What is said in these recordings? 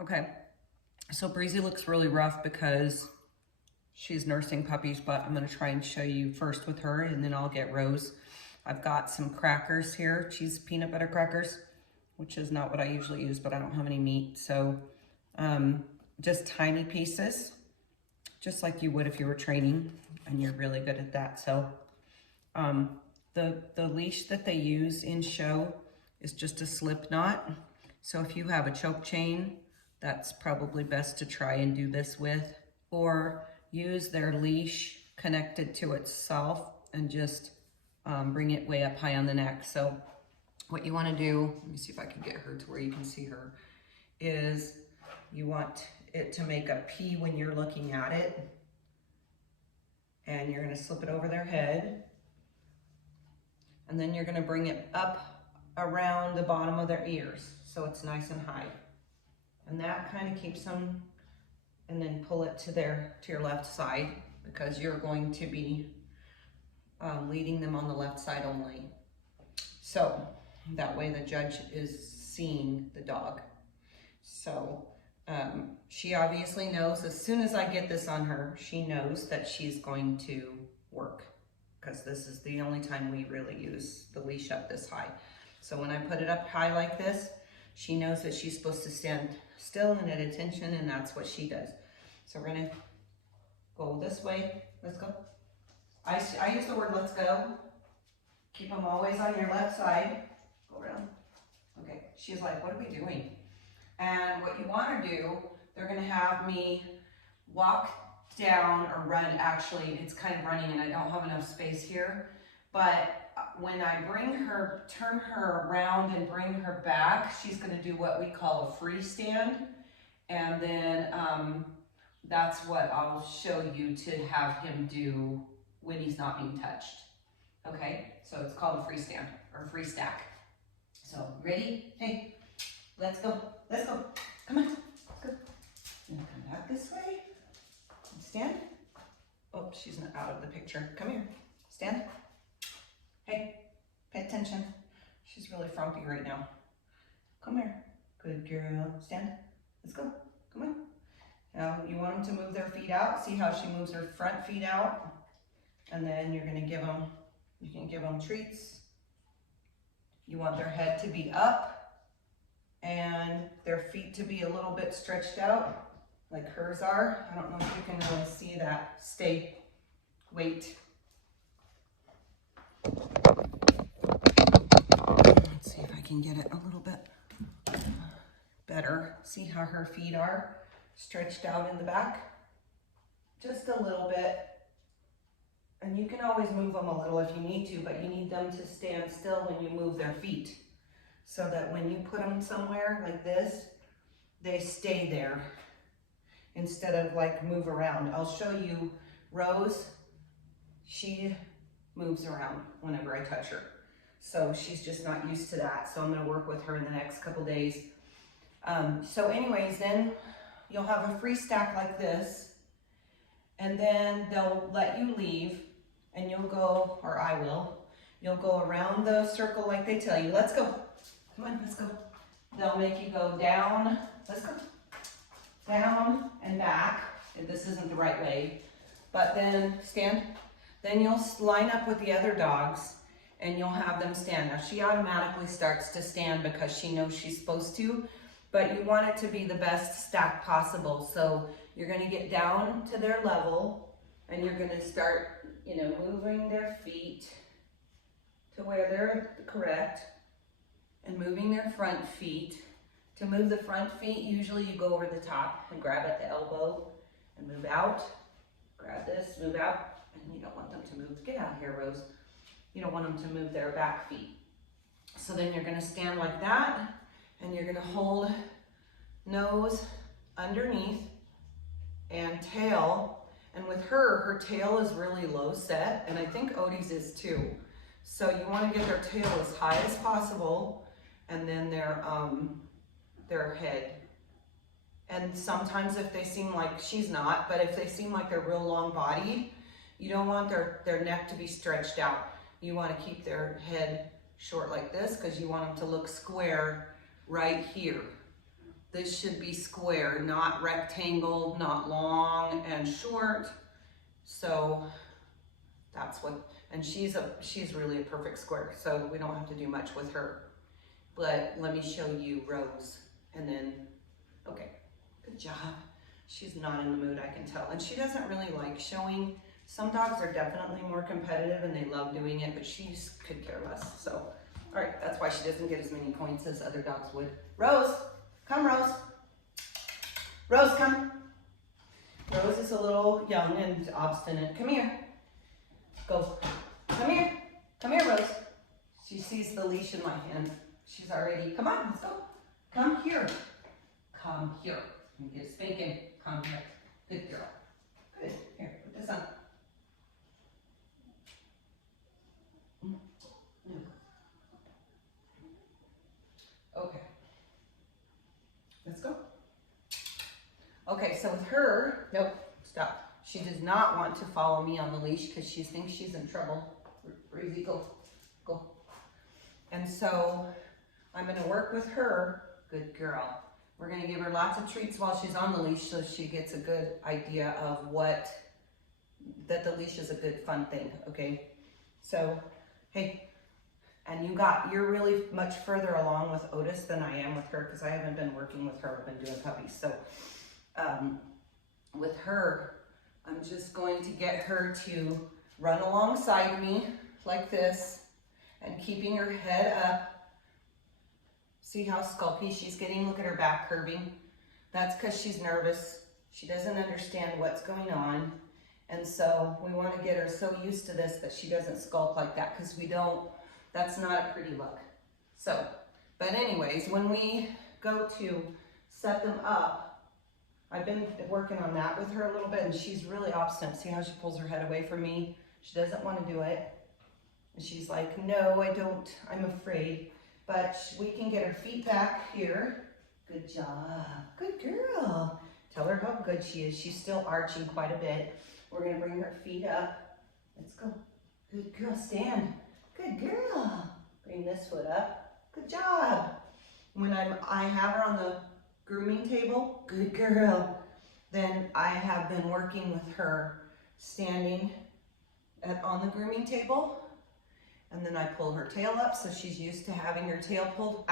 Okay, so Breezy looks really rough because she's nursing puppies, but I'm gonna try and show you first with her and then I'll get Rose. I've got some crackers here, cheese peanut butter crackers, which is not what I usually use, but I don't have any meat. So just tiny pieces, just like you would if you were training, and you're really good at that. So the leash that they use in show is just a slip knot. So if you have a choke chain, that's probably best to try and do this with, or use their leash connected to itself and just bring it way up high on the neck. So what you want to do, let me see if I can get her to where you can see her, is you want it to make a P when you're looking at it, and you're going to slip it over their head, and then you're going to bring it up around the bottom of their ears so it's nice and high. And that kind of keeps them, and then pull it to your left side, because you're going to be leading them on the left side only. So that way the judge is seeing the dog. So she obviously knows, as soon as I get this on her, she knows that she's going to work, because this is the only time we really use the leash up this high. So when I put it up high like this, she knows that she's supposed to stand still and at attention, and that's what she does. So we're gonna go this way. Let's go. I use the word let's go. Keep them always on your left side. Go around. Okay, she's like, what are we doing? And what you wanna do, they're gonna have me walk down or run. Actually, it's kind of running and I don't have enough space here. But when I bring her, turn her around and bring her back, she's gonna do what we call a freestand. And then that's what I'll show you to have him do when he's not being touched. Okay, so it's called a freestand or free stack. So ready? Hey, let's go, let's go. Come on, let's go. Come back this way. Stand. Oh, she's not out of the picture. Come here, stand. Hey, pay attention. She's really frumpy right now. Come here. Good girl. Stand. Let's go. Come on. Now you want them to move their feet out. See how she moves her front feet out? And then you're going to give them, you can give them treats. You want their head to be up and their feet to be a little bit stretched out like hers are. I don't know if you can really see that. Stay. Wait. Let's see if I can get it a little bit better. See how her feet are stretched out in the back? Just a little bit. And you can always move them a little if you need to, but you need them to stand still when you move their feet, so that when you put them somewhere like this, they stay there instead of like move around. I'll show you Rose. She moves around whenever I touch her. So she's just not used to that. So I'm gonna work with her in the next couple days. So anyways, then you'll have a free stack like this, and then they'll let you leave, and you'll go, or I will, you'll go around the circle like they tell you. Let's go. Come on, let's go. They'll make you go down. Let's go. Down and back. And this isn't the right way, but then stand. Then you'll line up with the other dogs and you'll have them stand. Now she automatically starts to stand because she knows she's supposed to, but you want it to be the best stack possible. So you're gonna get down to their level and you're gonna start, moving their feet to where they're correct and moving their front feet. To move the front feet, usually you go over the top and grab at the elbow and move out. Grab this, move out, and you don't want them to move. Get out of here, Rose. You don't want them to move their back feet. So then you're gonna stand like that, and you're gonna hold nose underneath and tail. And with her tail is really low set, and I think Odie's is too. So you wanna get their tail as high as possible, and then their head. And sometimes if they seem like, she's not, but if they seem like they're real long bodied, you don't want their neck to be stretched out. You want to keep their head short like this because you want them to look square right here. This should be square, not rectangle, not long and short. So that's what, and she's really a perfect square, so we don't have to do much with her. But let me show you Rose, and then, okay, good job. She's not in the mood, I can tell. And she doesn't really like showing. Some dogs are definitely more competitive and they love doing it, but she could care less. So, all right, that's why she doesn't get as many points as other dogs would. Rose, come Rose. Rose, come. Rose is a little young and obstinate. Come here. Go. Come here. Come here, Rose. She sees the leash in my hand. She's already, come on, let's go. Come here. Come here. Let me get a spanking. Come here. Good girl. Good. Here, put this on. Okay. Let's go. Okay, so with her, nope, stop. She does not want to follow me on the leash because she thinks she's in trouble. Breezy, go. Go. And so I'm going to work with her. Good girl. We're going to give her lots of treats while she's on the leash so she gets a good idea of that the leash is a good fun thing, okay? So, hey, and you're really much further along with Otis than I am with her because I haven't been working with her. I've been doing puppies. So with her, I'm just going to get her to run alongside me like this and keeping her head up. See how sculpy she's getting? Look at her back curving. That's because she's nervous. She doesn't understand what's going on. And so we want to get her so used to this that she doesn't sculpt like that because that's not a pretty look. So, but anyways, when we go to set them up, I've been working on that with her a little bit and she's really obstinate. See how she pulls her head away from me? She doesn't want to do it. And she's like, no, I don't, I'm afraid. But we can get her feet back here. Good job. Good girl. Tell her how good she is. She's still arching quite a bit. We're going to bring her feet up. Let's go. Good girl. Stand. Good girl. Bring this foot up. Good job. When I have her on the grooming table, good girl. Then I have been working with her standing on the grooming table. And then I pull her tail up so she's used to having her tail pulled.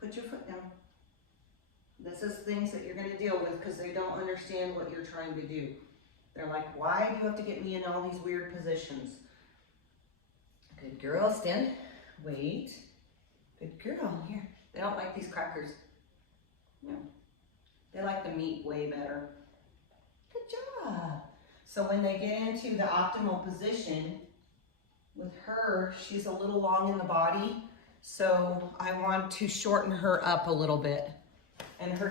Put your foot down. This is things that you're going to deal with because they don't understand what you're trying to do. They're like, why do you have to get me in all these weird positions? Good girl, stand. Wait. Good girl, here. They don't like these crackers. No. They like the meat way better. Good job. So when they get into the optimal position, with her, she's a little long in the body, so I want to shorten her up a little bit. And her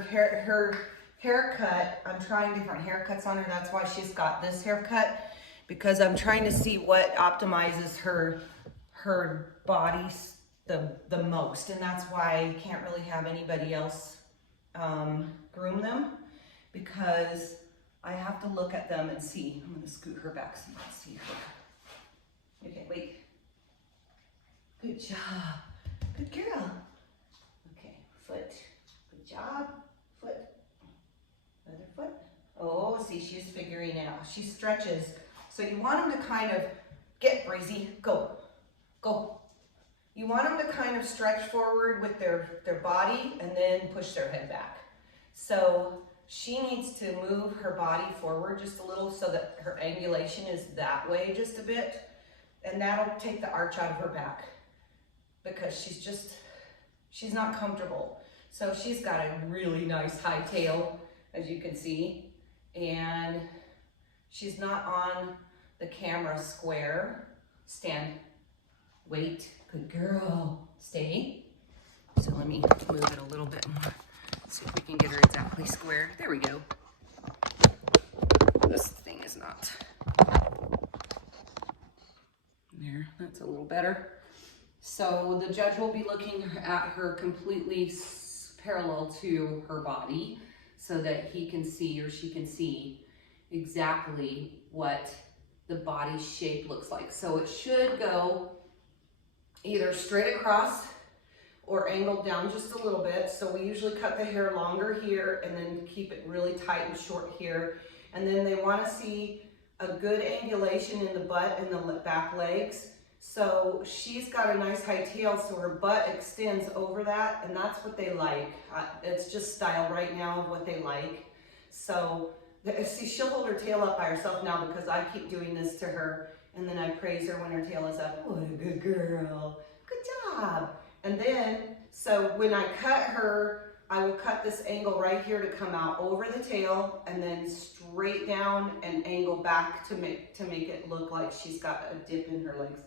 haircut, I'm trying different haircuts on her. That's why she's got this haircut, because I'm trying to see what optimizes her body the most. And that's why I can't really have anybody else groom them, because I have to look at them and see. I'm going to scoot her back so you can see her. Okay, wait. Good job. Good girl. Okay, foot. Good job. Foot. Other foot. Oh, see, she's figuring it out. She stretches. So you want them to kind of get Breezy. Go. Go. You want them to kind of stretch forward with their body and then push their head back. So she needs to move her body forward just a little so that her angulation is that way just a bit. And that'll take the arch out of her back because she's not comfortable. So she's got a really nice high tail, as you can see. And she's not on the camera square. Stand. Wait. Good girl. Stay. So let me move it a little bit more. See if we can get her exactly square. There we go. This thing is not. There, that's a little better. So the judge will be looking at her completely parallel to her body so that he can see, or she can see, exactly what the body shape looks like. So it should go either straight across or angled down just a little bit. So we usually cut the hair longer here and then keep it really tight and short here. And then they want to see a good angulation in the butt and the back legs. So she's got a nice high tail, so her butt extends over that, and that's what they like. It's just style right now of what they like. So see, she'll hold her tail up by herself now because I keep doing this to her, and then I praise her when her tail is up. What a good girl, good job. And then, so when I cut her, I will cut this angle right here to come out over the tail and then straight down and angle back to make it look like she's got a dip in her legs.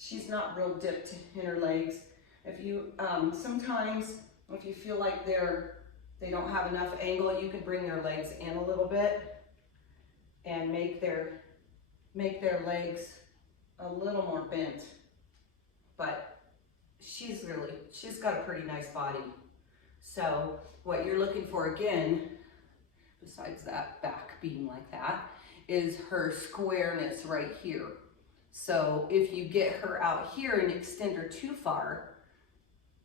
She's not real dipped in her legs. If you, sometimes if you feel like they don't have enough angle, you can bring their legs in a little bit and make their legs a little more bent. But she's got a pretty nice body. So what you're looking for again, besides that back being like that, is her squareness right here. So if you get her out here and extend her too far,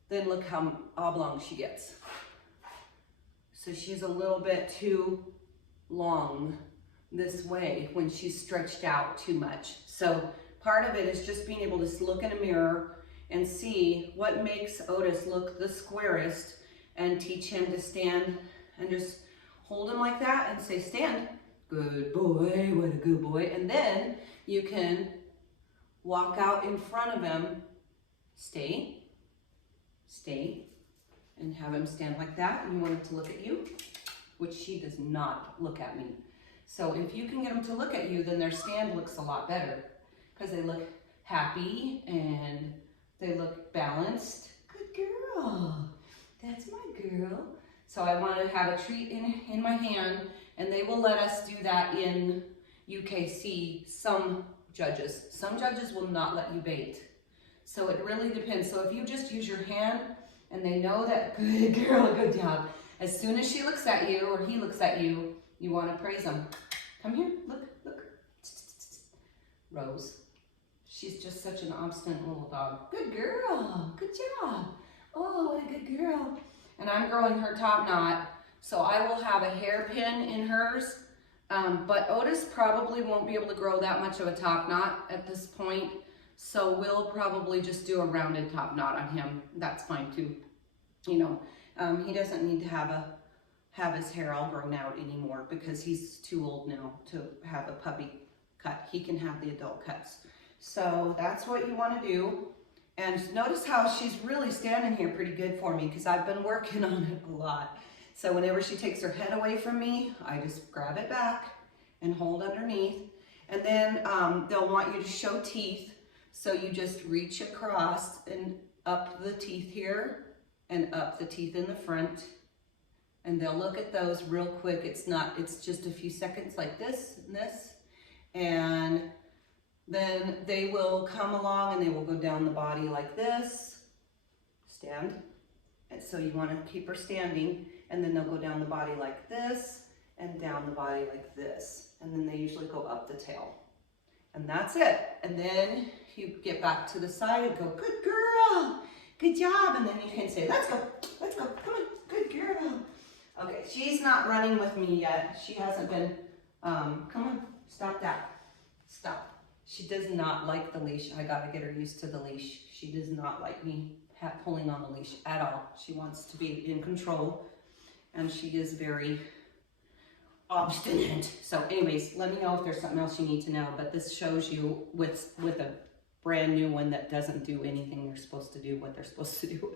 then look how oblong she gets. So she's a little bit too long this way when she's stretched out too much. So part of it is just being able to look in a mirror and see what makes Otis look the squarest and teach him to stand and just hold him like that and say, stand. Good boy, what a good boy. And then you can walk out in front of him, stay, and have him stand like that. And you want him to look at you, which she does not look at me. So if you can get them to look at you, then their stand looks a lot better because they look happy and they look balanced. Good girl, that's my girl. So I want to have a treat in my hand, and they will let us do that in UKC. Some judges will not let you bait. So it really depends. So if you just use your hand and they know that, good girl, good job. As soon as she looks at you or he looks at you, you want to praise them. Come here, look. Rose, she's just such an obstinate little dog. Good girl, good job. Oh, what a good girl. And I'm growing her top knot, so I will have a hairpin in hers. But Otis probably won't be able to grow that much of a top knot at this point, so we'll probably just do a rounded top knot on him. That's fine too. You know, he doesn't need to have his hair all grown out anymore because he's too old now to have a puppy cut. He can have the adult cuts. So that's what you want to do. And notice how she's really standing here pretty good for me because I've been working on it a lot. So whenever she takes her head away from me, I just grab it back and hold underneath. And then they'll want you to show teeth. So you just reach across and up the teeth here and up the teeth in the front. And they'll look at those real quick. It's just a few seconds like this and this. And then they will come along and they will go down the body like this. Stand. And so you want to keep her standing. And then they'll go down the body like this and down the body like this. And then they usually go up the tail. And that's it. And then you get back to the side and go, good girl, good job. And then you can say, let's go, come on, good girl. Okay, she's not running with me yet. She hasn't been, come on, stop that, stop. She does not like the leash. I gotta get her used to the leash. She does not like me pulling on the leash at all. She wants to be in control. And she is very obstinate. So anyways, let me know if there's something else you need to know, but this shows you with a brand new one that doesn't do anything they're supposed to do, what they're supposed to do.